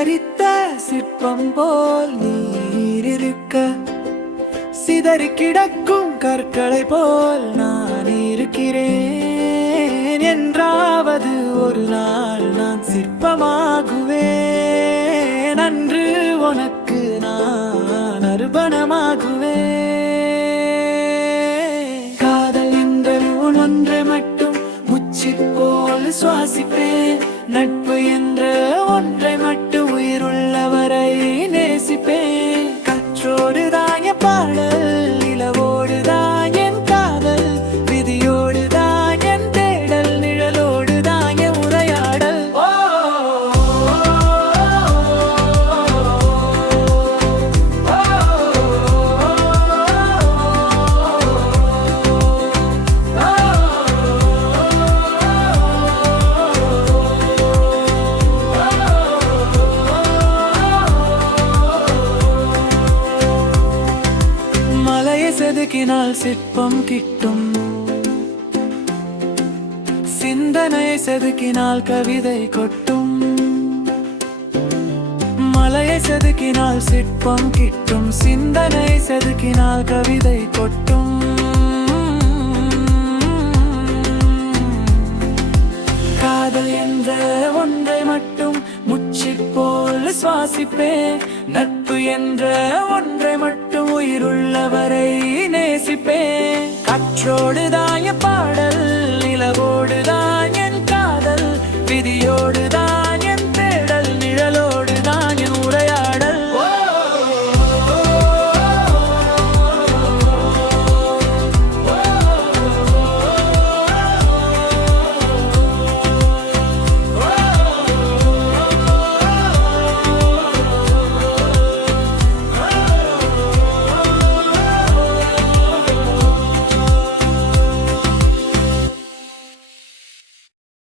தரித்த சிற்பம் போல் நீர் இருக்க, சிதறி கிடக்கும் கற்களை போல் நான் இருக்கிறேன். என்றாவது ஒரு நாள் நான் சிற்பமாகுவேன். அன்று உனக்கு நான் அர்ப்பணமாகுவேன். காதல் என்ற ஒன்றை மட்டும் முச்சி போல் சுவாசிப்பேன். நட்பு என்ற ஒன்றை மட்டும் உயிருள்ளவரை நேசிப்பேன். கற்றோடு தான் என் பாடல், நிலவோடு தான் என் காதல், விதியோடு தான் என் தேடல், நிழலோடு தான் என் உரையாடல். செதுக்கினால் சிற்பம் கிட்டும், சிந்தனை செதுக்கினால் கவிதை கொட்டும். மலையை செதுக்கினால் சிற்பம் கிட்டும், சிந்தனை செதுக்கினால் கவிதை கொட்டும். காதல் என்ற ஒன்றை மட்டும் முச்சி போல் சுவாசிப்பேன். நட்பு என்ற ஒன்றை மட்டும் உயிருள்ளவரை நேசிப்பேன். கற்றோடு தான் என் பாடல்,